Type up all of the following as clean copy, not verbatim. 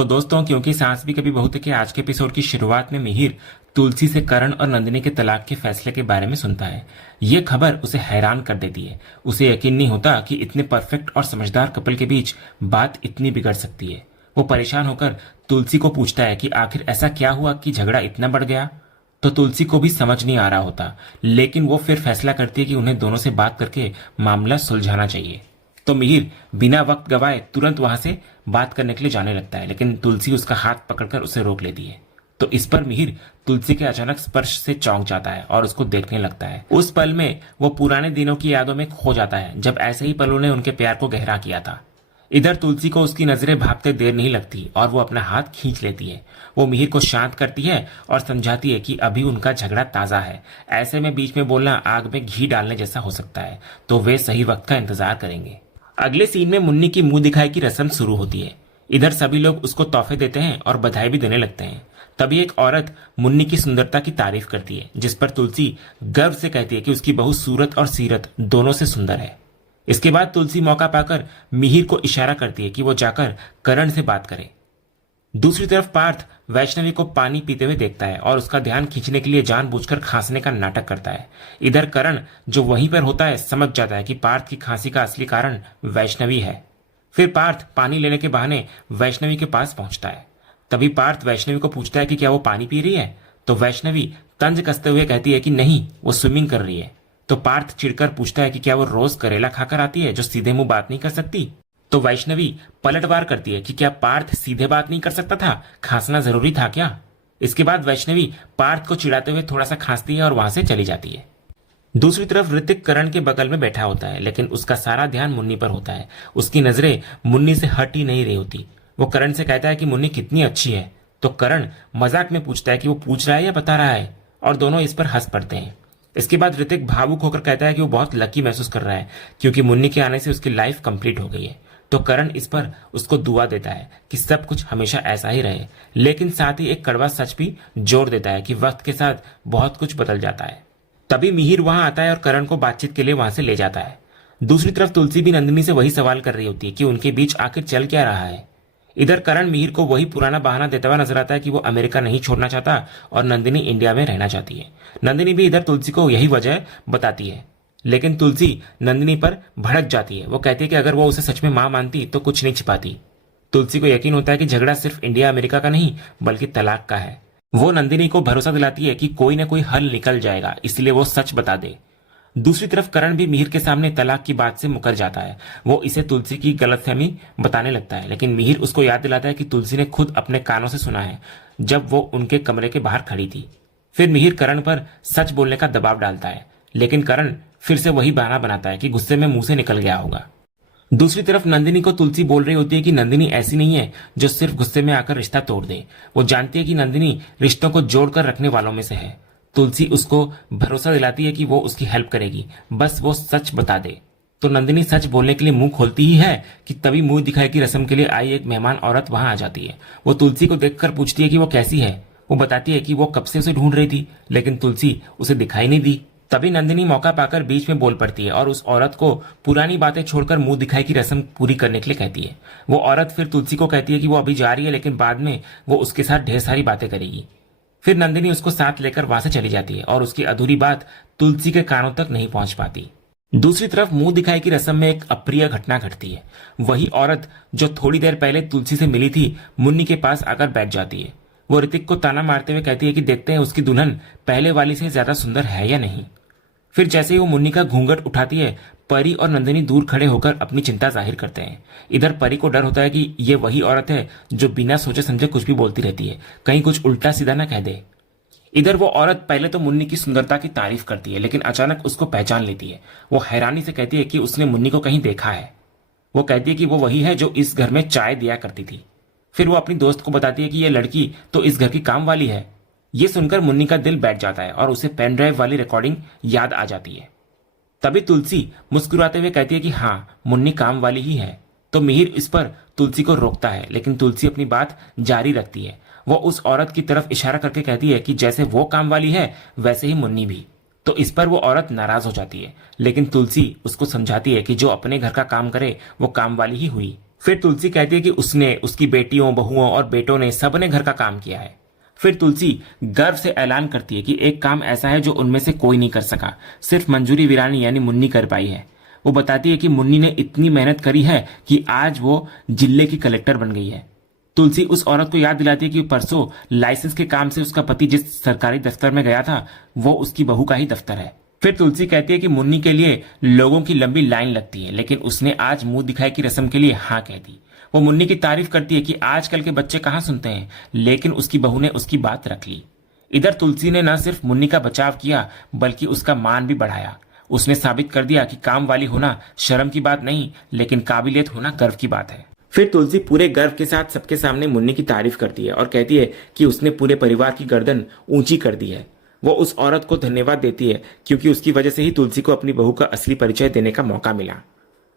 तो दोस्तों, क्योंकि सांस भी कभी बहू थी के आज के एपिसोड की शुरुआत में मिहिर तुलसी से करण और नंदिनी के तलाक के फैसले के बारे में सुनता है। ये खबर उसे हैरान कर देती है। उसे यकीन नहीं होता कि इतने परफेक्ट और समझदार कपल के बीच बात इतनी बिगड़ सकती है। वो परेशान होकर तुलसी को पूछता है कि आखिर ऐसा क्या हुआ कि झगड़ा इतना बढ़ गया। तो तुलसी को भी समझ नहीं आ रहा होता, लेकिन वो फिर फैसला करती है कि उन्हें दोनों से बात करके मामला सुलझाना चाहिए। तो मिहिर बिना वक्त गवाए तुरंत वहां से बात करने के लिए जाने लगता है, लेकिन तुलसी उसका हाथ पकड़कर उसे रोक लेती है। तो इस पर मिहिर तुलसी के अचानक स्पर्श से चौंक जाता है और उसको देखने लगता है। उस पल में वो पुराने दिनों की यादों में खो जाता है, जब ऐसे ही पलों ने उनके प्यार को गहरा किया था। इधर तुलसी को उसकी नजरें भापते देर नहीं लगती और वो अपना हाथ खींच लेती है। वो मिहिर को शांत करती है और समझाती है कि अभी उनका झगड़ा ताजा है। ऐसे में बीच में बोलना आग में घी डालने जैसा हो सकता है, तो वे सही वक्त का इंतजार करेंगे। अगले सीन में मुन्नी की मुंह दिखाई की रस्म शुरू होती है। इधर सभी लोग उसको तोहफे देते हैं और बधाई भी देने लगते हैं। तभी एक औरत मुन्नी की सुंदरता की तारीफ करती है, जिस पर तुलसी गर्व से कहती है कि उसकी बहू सूरत और सीरत दोनों से सुंदर है। इसके बाद तुलसी मौका पाकर मिहिर को इशारा करती है कि वो जाकर करण से बात करे। दूसरी तरफ पार्थ वैष्णवी को पानी पीते हुए देखता है और उसका ध्यान खींचने के लिए जानबूझकर खांसने का नाटक करता है। इधर करण, जो वहीं पर होता है, समझ जाता है कि पार्थ की खांसी का असली कारण वैष्णवी है। फिर पार्थ पानी लेने के बहाने वैष्णवी के पास पहुंचता है। तभी पार्थ वैष्णवी को पूछता है कि क्या वो पानी पी रही है। तो वैष्णवी तंज कसते हुए कहती है कि नहीं, वो स्विमिंग कर रही है। तो पार्थ चिढ़कर पूछता है कि क्या वो रोज करेला खाकर आती है जो सीधे मुंह बात नहीं कर सकती। तो वैष्णवी पलटवार करती है कि क्या पार्थ सीधे बात नहीं कर सकता था, खांसना जरूरी था क्या। इसके बाद वैष्णवी पार्थ को चिढ़ाते हुए थोड़ा सा खांसती है और वहां से चली जाती है। दूसरी तरफ ऋतिक करण के बगल में बैठा होता है, लेकिन उसका सारा ध्यान मुन्नी पर होता है। उसकी नजरें मुन्नी से हट ही नहीं रही होती। वो करण से कहता है कि मुन्नी कितनी अच्छी है। तो करण मजाक में पूछता है कि वो पूछ रहा है या बता रहा है, और दोनों इस पर हंस पड़ते हैं। इसके बाद ऋतिक भावुक होकर कहता है कि वो बहुत लकी महसूस कर रहा है क्योंकि मुन्नी के आने से उसकी लाइफ कंप्लीट हो गई है। तो करण इस पर उसको दुआ देता है कि सब कुछ हमेशा ऐसा ही रहे, लेकिन साथ ही एक कड़वा सच भी जोड़ देता है कि वक्त के साथ बहुत कुछ बदल जाता है। तभी मिहिर वहां आता है और करण को बातचीत के लिए वहां से ले जाता है। दूसरी तरफ तुलसी भी नंदिनी से वही सवाल कर रही होती है कि उनके बीच आखिर चल क्या रहा है। इधर करण मिहिर को वही पुराना बहाना देता हुआ नजर आता है कि वो अमेरिका नहीं छोड़ना चाहता और नंदिनी इंडिया में रहना चाहती है। नंदिनी भी इधर तुलसी को यही वजह बताती है, लेकिन तुलसी नंदिनी पर भड़क जाती है। वो कहती है कि अगर वो उसे सच में मां मानती तो कुछ नहीं छिपाती। तुलसी को यकीन होता है कि झगड़ा सिर्फ इंडिया अमेरिका का नहीं बल्कि तलाक का है। वो नंदिनी को भरोसा दिलाती है कि कोई ना कोई हल निकल जाएगा, इसलिए वो सच बता दे। दूसरी तरफ करण भी मिहिर के सामने तलाक की बात से मुकर जाता है। वो इसे तुलसी की गलतफहमी बताने लगता है, लेकिन मिहिर उसको याद दिलाता है कि तुलसी ने खुद अपने कानों से सुना है जब वो उनके कमरे के बाहर खड़ी थी। फिर मिहिर करण पर सच बोलने का दबाव डालता है, लेकिन करण फिर से वही बहाना बनाता है कि गुस्से में मुंह से निकल गया होगा। दूसरी तरफ नंदिनी को तुलसी बोल रही होती है कि नंदिनी ऐसी नहीं है जो सिर्फ गुस्से में आकर रिश्ता तोड़ दे। वो जानती है कि नंदिनी रिश्तों को जोड़कर रखने वालों में से है। तुलसी उसको भरोसा दिलाती है कि वो उसकी हेल्प करेगी, बस वो सच बता दे। तो नंदिनी सच बोलने के लिए मुंह खोलती ही है कि तभी मुंह दिखाई की रस्म के लिए आई एक मेहमान औरत वहां आ जाती है। वो तुलसी को देखकर पूछती है कि वो कैसी है। वो बताती है कि वो कब से उसे ढूंढ रही थी, लेकिन तुलसी उसे दिखाई नहीं दी। तभी नंदिनी मौका पाकर बीच में बोल पड़ती है और उस औरत को पुरानी बातें छोड़कर मुंह दिखाई की रस्म पूरी करने के लिए कहती है। वो औरत फिर तुलसी को कहती है कि वो अभी जा रही है, लेकिन बाद में वो उसके साथ ढेर सारी बातें करेगी। फिर नंदिनी उसको साथ लेकर वहां से चली जाती है और उसकी अधूरी बात तुलसी के कानों तक नहीं पहुंच पाती। दूसरी तरफ मुंह दिखाई की रस्म में एक अप्रिय घटना घटती है। वही औरत जो थोड़ी देर पहले तुलसी से मिली थी, मुन्नी के पास आकर बैठ जाती है। वो ऋतिक को ताना मारते हुए कहती है कि देखते हैं उसकी दुल्हन पहले वाली से ज्यादा सुंदर है या नहीं। फिर जैसे ही वो मुन्नी का घूंघट उठाती है, परी और नंदिनी दूर खड़े होकर अपनी चिंता जाहिर करते हैं। इधर परी को डर होता है कि ये वही औरत है जो बिना सोचे समझे कुछ भी बोलती रहती है, कहीं कुछ उल्टा सीधा ना कह दे। इधर वो औरत पहले तो मुन्नी की सुंदरता की तारीफ करती है, लेकिन अचानक उसको पहचान लेती है। वो हैरानी से कहती है कि उसने मुन्नी को कहीं देखा है। वो कहती है कि वो वही है जो इस घर में चाय दिया करती थी। फिर वो अपनी दोस्त को बताती है कि ये लड़की तो इस घर की काम वाली है। ये सुनकर मुन्नी का दिल बैठ जाता है और उसे पेन ड्राइव वाली रिकॉर्डिंग याद आ जाती है। तभी तुलसी मुस्कुराते हुए कहती है कि हाँ, मुन्नी काम वाली ही है। तो मिहिर इस पर तुलसी को रोकता है, लेकिन तुलसी अपनी बात जारी रखती है। वो उस औरत की तरफ इशारा करके कहती है कि जैसे वो काम वाली है वैसे ही मुन्नी भी। तो इस पर वो औरत नाराज हो जाती है, लेकिन तुलसी उसको समझाती है कि जो अपने घर का काम करे वो काम वाली ही हुई। फिर तुलसी कहती है कि उसने, उसकी बेटियों, बहुओं और बेटों ने, सबने घर का काम किया है। फिर तुलसी गर्व से ऐलान करती है कि एक काम ऐसा है जो उनमें से कोई नहीं कर सका, सिर्फ मंजूरी वीरानी यानी मुन्नी कर पाई है। वो बताती है कि मुन्नी ने इतनी मेहनत करी है कि आज वो जिले की कलेक्टर बन गई है। तुलसी उस औरत को याद दिलाती है कि परसों लाइसेंस के काम से उसका पति जिस सरकारी दफ्तर में गया था वो उसकी बहू का ही दफ्तर है। फिर तुलसी कहती है कि मुन्नी के लिए लोगों की लंबी लाइन लगती है, लेकिन उसने आज मुंह दिखाई की रस्म के लिए हाँ कह दी। वो मुन्नी की तारीफ करती है कि आजकल के बच्चे कहाँ सुनते हैं, लेकिन उसकी बहू ने उसकी बात रख ली। इधर तुलसी ने न सिर्फ मुन्नी का बचाव किया बल्कि उसका मान भी बढ़ाया। उसने साबित कर दिया कि काम वाली होना शर्म की बात नहीं, लेकिन काबिलियत होना गर्व की बात है। फिर तुलसी पूरे गर्व के साथ सबके सामने मुन्नी की तारीफ करती है और कहती है कि उसने पूरे परिवार की गर्दन ऊंची कर दी है। वो उस औरत को धन्यवाद देती है क्योंकि उसकी वजह से ही तुलसी को अपनी बहू का असली परिचय देने का मौका मिला।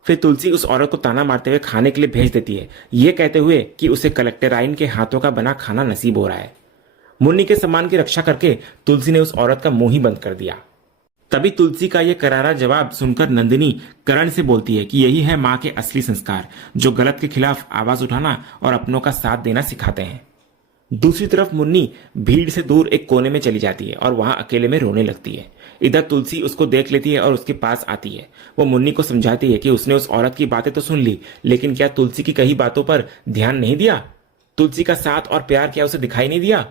फिर तुलसी उस औरत को ताना मारते हुए खाने के लिए भेज देती है, ये कहते हुए कि उसे कलेक्टराइन के हाथों का बना खाना नसीब हो रहा है। मुन्नी के सम्मान की रक्षा करके तुलसी ने उस औरत का मुंह ही बंद कर दिया। तभी तुलसी का यह करारा जवाब सुनकर नंदिनी करण से बोलती है कि यही है माँ के असली संस्कार, जो गलत के खिलाफ आवाज उठाना और अपनों का साथ देना सिखाते हैं। दूसरी तरफ मुन्नी भीड़ से दूर एक कोने में चली जाती है और वहां अकेले में रोने लगती है। इधर तुलसी उसको देख लेती है और उसके पास आती है। वो मुन्नी को समझाती है कि उसने उस औरत की बातें तो सुन ली, लेकिन क्या तुलसी की कही बातों पर ध्यान नहीं दिया? तुलसी का साथ और प्यार क्या उसे दिखाई नहीं दिया?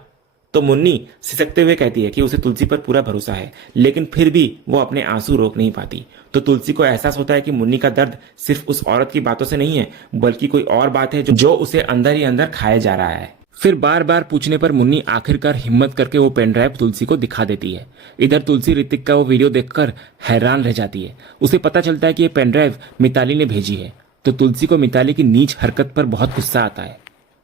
तो मुन्नी सिसकते हुए कहती है कि उसे तुलसी पर पूरा भरोसा है, लेकिन फिर भी वो अपने आंसू रोक नहीं पाती। तो तुलसी को एहसास होता है कि मुन्नी का दर्द सिर्फ उस औरत की बातों से नहीं है, बल्कि कोई और बात है जो उसे अंदर ही अंदर खाया जा रहा है। फिर बार बार पूछने पर मुन्नी आखिरकार हिम्मत करके वो पेन ड्राइव तुलसी को दिखा देती है। इधर तुलसी ऋतिक का वो वीडियो देखकर हैरान रह जाती है। उसे पता चलता है कि ये पेन ड्राइव मिताली ने भेजी है। तो तुलसी को मिताली की नीच हरकत पर बहुत गुस्सा आता है।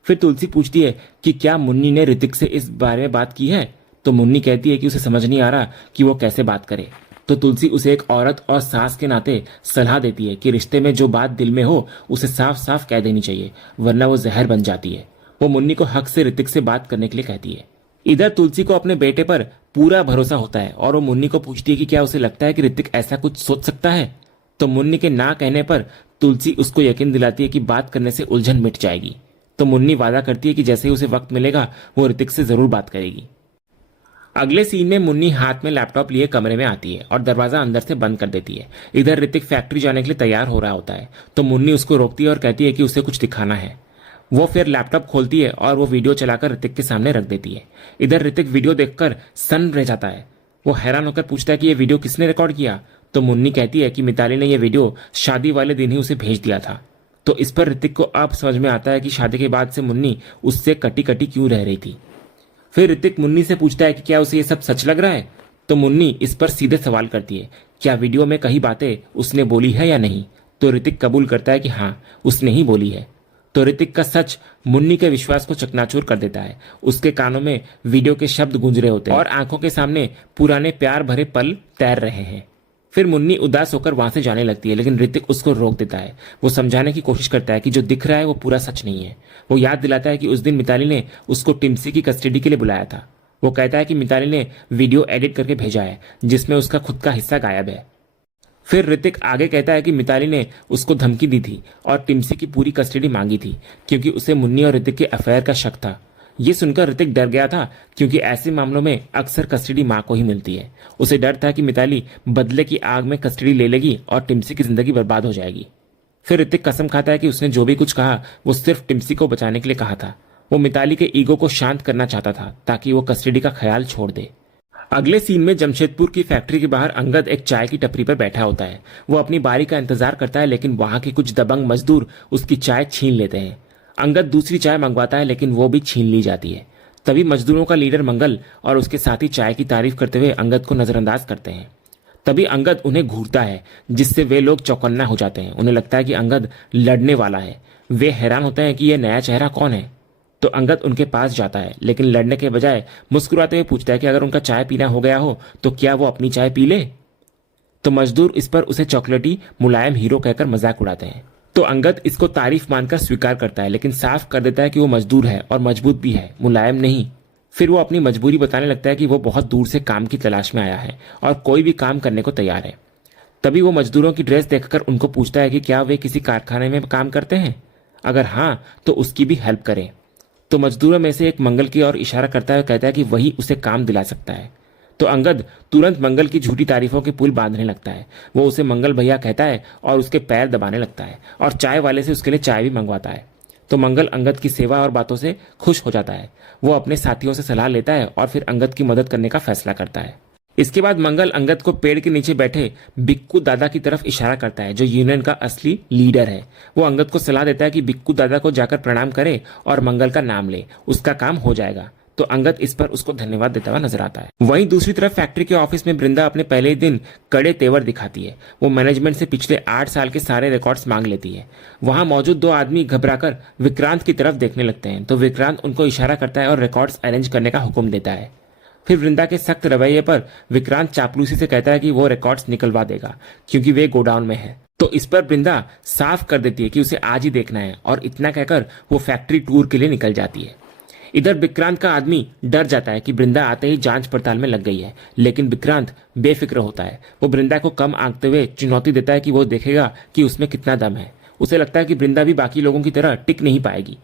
फिर तुलसी पूछती है कि क्या मुन्नी ने ऋतिक से इस बारे में बात की है? तो मुन्नी कहती है कि उसे समझ नहीं आ रहा कि वो कैसे बात करे। तो तुलसी उसे एक औरत और सास के नाते सलाह देती है कि रिश्ते में जो बात दिल में हो उसे साफ साफ कह देनी चाहिए, वरना वो जहर बन जाती है। वो मुन्नी को हक से ऋतिक से बात करने के लिए कहती है। इधर तुलसी को अपने बेटे पर पूरा भरोसा होता है और वो मुन्नी को पूछती है कि क्या उसे लगता है कि ऋतिक ऐसा कुछ सोच सकता है। तो मुन्नी के ना कहने पर तुलसी उसको यकीन दिलाती है कि बात करने से उलझन मिट जाएगी। तो मुन्नी वादा करती है कि जैसे ही उसे वक्त मिलेगा वो ऋतिक से जरूर बात करेगी। अगले सीन में मुन्नी हाथ में लैपटॉप लिए कमरे में आती है और दरवाजा अंदर से बंद कर देती है। इधर ऋतिक फैक्ट्री जाने के लिए तैयार हो रहा होता है। तो मुन्नी उसको रोकती है और कहती है कि उसे कुछ दिखाना है। वो फिर लैपटॉप खोलती है और वो वीडियो चलाकर ऋतिक के सामने रख देती है। इधर ऋतिक वीडियो देखकर सन्न रह जाता है। वो हैरान होकर पूछता है कि ये वीडियो किसने रिकॉर्ड किया। तो मुन्नी कहती है कि मिताली ने यह वीडियो शादी वाले दिन ही उसे भेज दिया था। तो इस पर ऋतिक को अब समझ में आता है कि शादी के बाद से मुन्नी उससे कटी कटी क्यों रह रही थी। फिर ऋतिक मुन्नी से पूछता है कि क्या उसे ये सब सच लग रहा है। तो मुन्नी इस पर सीधे सवाल करती है, क्या वीडियो में कही बातें उसने बोली है या नहीं। तो ऋतिक कबूल करता है कि हाँ, उसने ही बोली है। तो ऋतिक का सच मुन्नी के विश्वास को चकनाचूर कर देता है। उसके कानों में वीडियो के शब्द गूंज रहे होते हैं और आंखों के सामने पुराने प्यार भरे पल तैर रहे हैं। फिर मुन्नी उदास होकर वहां से जाने लगती है, लेकिन ऋतिक उसको रोक देता है। वो समझाने की कोशिश करता है कि जो दिख रहा है वो पूरा सच नहीं है। वो याद दिलाता है कि उस दिन मिताली ने उसको टिम्सी की कस्टडी के लिए बुलाया था। वो कहता है कि मिताली ने वीडियो एडिट करके भेजा है जिसमें उसका खुद का हिस्सा गायब है। फिर ऋतिक आगे कहता है कि मिताली ने उसको धमकी दी थी और टिम्सी की पूरी कस्टडी मांगी थी क्योंकि उसे मुन्नी और ऋतिक के अफेयर का शक था। ये सुनकर ऋतिक डर गया था क्योंकि ऐसे मामलों में अक्सर कस्टडी मां को ही मिलती है। उसे डर था कि मिताली बदले की आग में कस्टडी ले लेगी और टिम्सी की जिंदगी बर्बाद हो जाएगी। फिर ऋतिक कसम खाता है कि उसने जो भी कुछ कहा वो सिर्फ टिम्सी को बचाने के लिए कहा था। वो मिताली के ईगो को शांत करना चाहता था ताकि वो कस्टडी का ख्याल छोड़ दे। अगले सीन में जमशेदपुर की फैक्ट्री के बाहर अंगद एक चाय की टपरी पर बैठा होता है। वो अपनी बारी का इंतजार करता है, लेकिन वहां के कुछ दबंग मजदूर उसकी चाय छीन लेते हैं। अंगद दूसरी चाय मंगवाता है, लेकिन वो भी छीन ली जाती है। तभी मजदूरों का लीडर मंगल और उसके साथी चाय की तारीफ करते हुए अंगद को नजरअंदाज करते हैं। तभी अंगद उन्हें घूरता है, जिससे वे लोग चौकन्ना हो जाते हैं। उन्हें लगता है कि अंगद लड़ने वाला है। वे हैरान होते हैं कि यह नया चेहरा कौन है। तो अंगद उनके पास जाता है, लेकिन लड़ने के बजाय मुस्कुराते हुए पूछता है कि अगर उनका चाय पीना हो गया हो तो क्या वो अपनी चाय पी ले। तो मजदूर इस पर उसे चॉकलेटी मुलायम हीरो कहकर मजाक उड़ाते हैं। तो अंगद इसको तारीफ मानकर स्वीकार करता है, लेकिन साफ कर देता है कि वो मजदूर है और मजबूत भी है, मुलायम नहीं। फिर वो अपनी मजबूरी बताने लगता है कि वो बहुत दूर से काम की तलाश में आया है और कोई भी काम करने को तैयार है। तभी वो मजदूरों की ड्रेस देखकर उनको पूछता है कि क्या वे किसी कारखाने में काम करते हैं। अगर हाँ तो उसकी भी हेल्प करें। तो मजदूरों में से एक मंगल की ओर इशारा करता है और कहता है कि वही उसे काम दिला सकता है। तो अंगद तुरंत मंगल की झूठी तारीफों के पुल बांधने लगता है। वो उसे मंगल भैया कहता है और उसके पैर दबाने लगता है और चाय वाले से उसके लिए चाय भी मंगवाता है। तो मंगल अंगद की सेवा और बातों से खुश हो जाता है। वो अपने साथियों से सलाह लेता है और फिर अंगद की मदद करने का फैसला करता है। इसके बाद मंगल अंगद को पेड़ के नीचे बैठे बिक्कू दादा की तरफ इशारा करता है, जो यूनियन का असली लीडर है। वो अंगद को सलाह देता है कि बिक्कू दादा को जाकर प्रणाम करे और मंगल का नाम ले, उसका काम हो जाएगा। तो अंगद इस पर उसको धन्यवाद देता हुआ नजर आता है। वहीं दूसरी तरफ फैक्ट्री के ऑफिस में वृंदा अपने पहले ही दिन कड़े तेवर दिखाती है। वो मैनेजमेंट से पिछले 8 साल के सारे रिकॉर्ड्स मांग लेती है। वहां मौजूद 2 आदमी घबराकर विक्रांत की तरफ देखने लगते हैं। तो विक्रांत उनको इशारा करता है और रिकॉर्ड्स अरेंज करने का हुक्म देता है। फिर वृंदा के सख्त रवैये पर विक्रांत चापलूसी से कहता है कि वो रिकॉर्ड्स निकलवा देगा क्योंकि वे गोडाउन में है। तो इस पर वृंदा साफ कर देती है कि उसे आज ही देखना है और इतना कहकर वो फैक्ट्री टूर के लिए निकल जाती है। इधर विक्रांत का आदमी डर जाता है कि वृंदा आते ही जांच पड़ताल में लग गई है, लेकिन विक्रांत बेफिक्र होता है। वो वृंदा को कम आंकते हुए चुनौती देता है कि वो देखेगा कि उसमें कितना दम है। उसे लगता है कि वृंदा भी बाकी लोगों की तरह टिक नहीं पाएगी।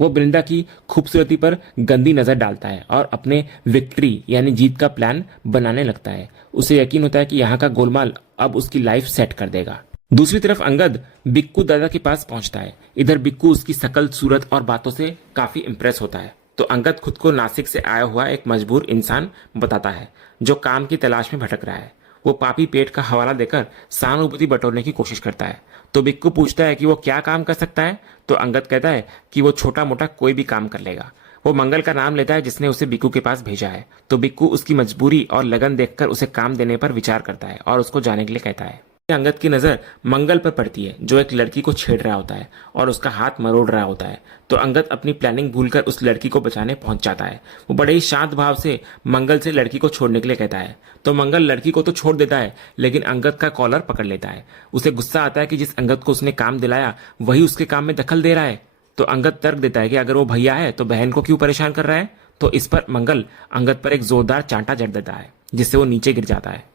वो वृंदा की खूबसूरती पर गंदी नजर डालता है और अपने विक्ट्री यानी जीत का प्लान बनाने लगता है। उसे यकीन होता है कि यहाँ का गोलमाल अब उसकी लाइफ सेट कर देगा। दूसरी तरफ अंगद बिक्कू दादा के पास पहुंचता है। इधर बिक्कू उसकी शकल, सूरत और बातों से काफी इंप्रेस होता है। तो अंगद खुद को नासिक से आया हुआ एक मजबूर इंसान बताता है जो काम की तलाश में भटक रहा है। वो पापी पेट का हवाला देकर सहानुभूति बटोरने की कोशिश करता है। तो बिक्कू पूछता है कि वो क्या काम कर सकता है। तो अंगद कहता है कि वो छोटा मोटा कोई भी काम कर लेगा। वो मंगल का नाम लेता है जिसने उसे बिक्कू के पास भेजा है। तो बिक्कू उसकी मजबूरी और लगन देखकर उसे काम देने पर विचार करता है और उसको जाने के लिए कहता है। अंगद की नजर मंगल पर पड़ती है जो एक लड़की को छेड़ रहा होता है और उसका हाथ मरोड़ रहा होता है। तो अंगद अपनी प्लानिंग भूलकर उस लड़की को बचाने पहुंच जाता है। वो बड़े ही शांत भाव से मंगल से लड़की को छोड़ने के लिए कहता है। तो मंगल लड़की को तो छोड़ देता है, लेकिन अंगद का कॉलर पकड़ लेता है। उसे गुस्सा आता है कि जिस अंगद को उसने काम दिलाया वही उसके काम में दखल दे रहा है। तो अंगद तर्क देता है कि अगर वो भैया है तो बहन को क्यों परेशान कर रहा है। तो इस पर मंगल अंगद पर एक जोरदार चांटा जड़ देता है जिससे वो नीचे गिर जाता है।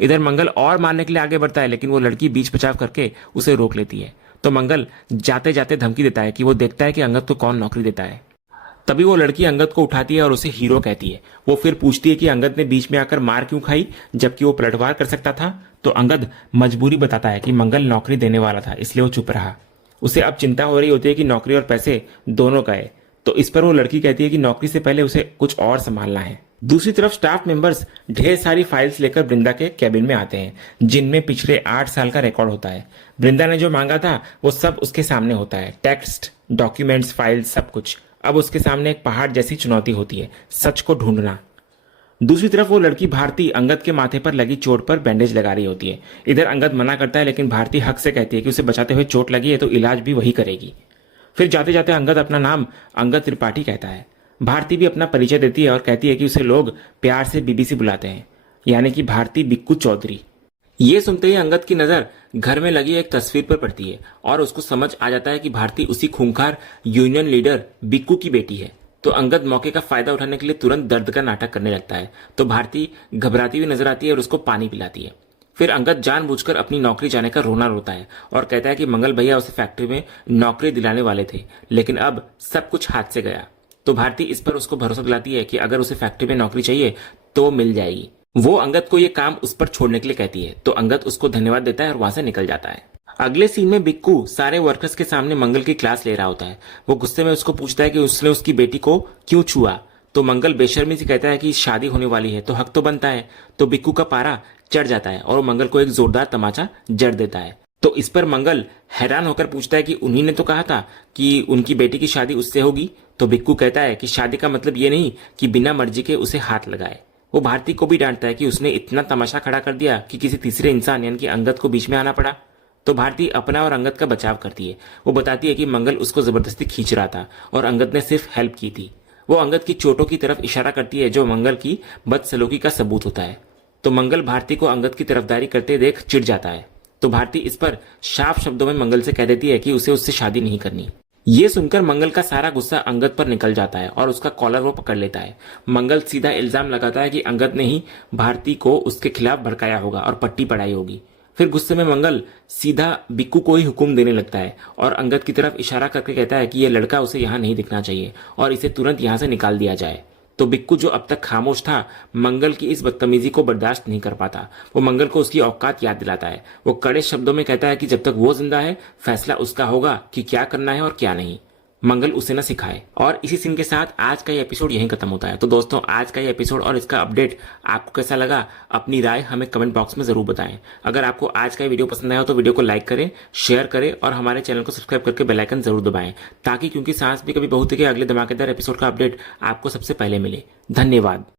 इधर मंगल और मारने के लिए आगे बढ़ता है, लेकिन वो लड़की बीच बचाव करके उसे रोक लेती है। तो मंगल जाते जाते धमकी देता है कि वो देखता है कि अंगद को कौन नौकरी देता है। तभी वो लड़की अंगद को उठाती है और उसे हीरो कहती है। वो फिर पूछती है कि अंगद ने बीच में आकर मार क्यों खाई जबकि वो पलटवार कर सकता था। तो अंगद मजबूरी बताता है कि मंगल नौकरी देने वाला था, इसलिए वो चुप रहा। उसे अब चिंता हो रही होती है कि नौकरी और पैसे दोनों गए। तो इस पर वो लड़की कहती है कि नौकरी से पहले उसे कुछ और संभालना है। दूसरी तरफ स्टाफ मेंबर्स ढेर सारी फाइल्स लेकर वृंदा के कैबिन में आते हैं जिनमें पिछले 8 साल का रिकॉर्ड होता है। वृंदा ने जो मांगा था वो सब उसके सामने होता है, टेक्स्ट, डॉक्यूमेंट्स, फाइल्स, सब कुछ। अब उसके सामने एक पहाड़ जैसी चुनौती होती है, सच को ढूंढना। दूसरी तरफ वो लड़की भारती अंगद के माथे पर लगी चोट पर बैंडेज लगा रही होती है। इधर अंगद मना करता है, लेकिन भारती हक से कहती है कि उसे बचाते हुए चोट लगी है तो इलाज भी वही करेगी। फिर जाते जाते अंगद अपना नाम अंगद त्रिपाठी कहता है। भारती भी अपना परिचय देती है और कहती है कि उसे लोग प्यार से बीबीसी बुलाते हैं, यानी कि भारती बिक्कू चौधरी। ये सुनते ही अंगद की नजर घर में लगी एक तस्वीर पर पड़ती है और उसको समझ आ जाता है कि भारती उसी खूंखार यूनियन लीडर बिक्कू की बेटी है। तो अंगद मौके का फायदा उठाने के लिए तुरंत दर्द का नाटक करने लगता है। तो भारती घबराती हुई नजर आती है और उसको पानी पिलाती है। फिर अंगद जानबूझकर अपनी नौकरी जाने का रोना रोता है और कहता है कि मंगल भैया उसे फैक्ट्री में नौकरी दिलाने वाले थे, लेकिन अब सब कुछ हाथ से गया। तो भारती इस पर उसको भरोसा दिलाती है कि अगर उसे फैक्ट्री में नौकरी चाहिए तो मिल जाएगी। वो अंगद को ये काम उस पर छोड़ने के लिए कहती है। तो अंगद उसको धन्यवाद देता है और वहां से निकल जाता है। अगले सीन में बिक्कू सारे वर्कर्स के सामने मंगल की क्लास ले रहा होता है। वो गुस्से में उसको पूछता है कि उसने उसकी बेटी को क्यों छुआ। तो मंगल बेशर्मी से कहता है कि शादी होने वाली है तो हक तो बनता है। तो बिक्कू का पारा चढ़ जाता है और वो मंगल को एक जोरदार तमाचा जड़ देता है। तो इस पर मंगल हैरान होकर पूछता है कि उन्हीं ने तो कहा था कि उनकी बेटी की शादी उससे होगी। तो बिक्कू कहता है कि शादी का मतलब ये नहीं कि बिना मर्जी के उसे हाथ लगाए। वो भारती को भी डांटता है कि उसने इतना तमाशा खड़ा कर दिया कि किसी तीसरे इंसान यानी कि अंगद को बीच में आना पड़ा। तो भारती अपना और अंगद का बचाव करती है। वो बताती है कि मंगल उसको जबरदस्ती खींच रहा था और अंगद ने सिर्फ हेल्प की थी। वो अंगद की चोटों की तरफ इशारा करती है जो मंगल की बदसलूकी का सबूत होता है। तो मंगल भारती को अंगद की तरफदारी करते देख चिढ़ जाता है। तो भारती इस पर साफ शब्दों में मंगल से कह देती है कि उसे उससे शादी नहीं करनी। ये सुनकर मंगल का सारा गुस्सा अंगद पर निकल जाता है और उसका कॉलर वो पकड़ लेता है। मंगल सीधा इल्जाम लगाता है कि अंगद ने ही भारती को उसके खिलाफ भड़काया होगा और पट्टी पड़ाई होगी। फिर गुस्से में मंगल सीधा बिक्कू को ही हुक्म देने लगता है और अंगद की तरफ इशारा करके कहता है कि यह लड़का उसे यहाँ नहीं दिखना चाहिए और इसे तुरंत यहाँ से निकाल दिया जाए। तो बिक्कू जो अब तक खामोश था, मंगल की इस बदतमीजी को बर्दाश्त नहीं कर पाता। वो मंगल को उसकी औकात याद दिलाता है। वो कड़े शब्दों में कहता है कि जब तक वो जिंदा है फैसला उसका होगा कि क्या करना है और क्या नहीं। मंगल उसे न सिखाए। और इसी सीन के साथ आज का ये एपिसोड यहीं खत्म होता है। तो दोस्तों, आज का ये एपिसोड और इसका अपडेट आपको कैसा लगा, अपनी राय हमें कमेंट बॉक्स में जरूर बताएं। अगर आपको आज का ये वीडियो पसंद आया हो तो वीडियो को लाइक करें, शेयर करें और हमारे चैनल को सब्सक्राइब करके बेल आइकन जरूर दबाएं, ताकि क्योंकि सांस भी कभी बहुत है कि अगले धमाकेदार एपिसोड का अपडेट आपको सबसे पहले मिले। धन्यवाद।